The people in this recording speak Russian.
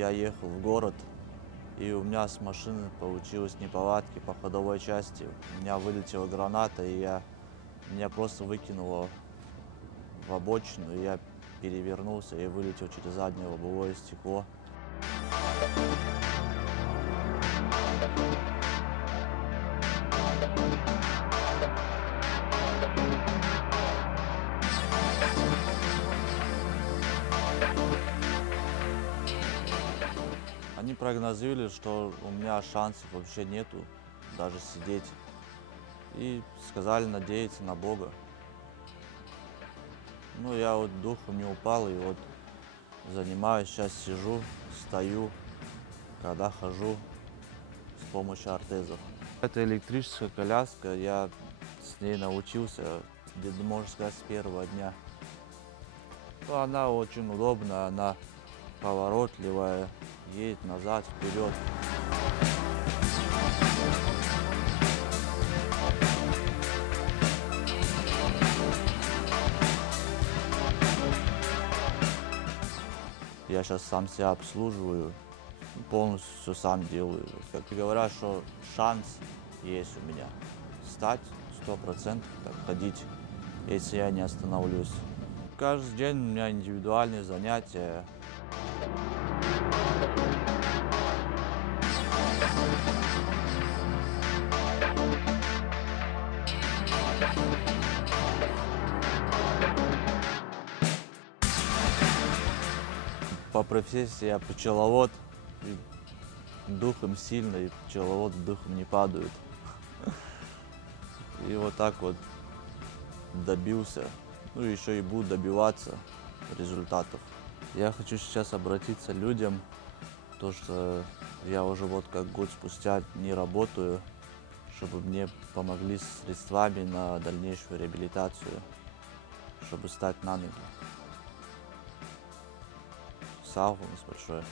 я ехал в город, и у меня с машины получилось неполадки по ходовой части. У меня вылетела граната, и меня просто выкинуло в обочину, и я перевернулся и вылетел через заднее лобовое стекло. Они прогнозировали, что у меня шансов вообще нету даже сидеть. И сказали надеяться на Бога. Ну, я вот духом не упал, и вот занимаюсь, сейчас сижу, стою, когда хожу с помощью ортезов. Это электрическая коляска, я с ней научился, где-то, можно сказать, с первого дня. Ну, она очень удобная, она поворотливая, едет назад, вперед. Я сейчас сам себя обслуживаю, полностью все сам делаю. Как говорят, что шанс есть у меня стать 100%, так, ходить, если я не остановлюсь. Каждый день у меня индивидуальные занятия. По профессии я пчеловод, и духом сильный, и пчеловод духом не падают. И вот так вот добился, ну еще и буду добиваться результатов. Я хочу сейчас обратиться к людям, то что я уже вот как год спустя не работаю, чтобы мне помогли с средствами на дальнейшую реабилитацию, чтобы стать на ноги. Слава вам большое.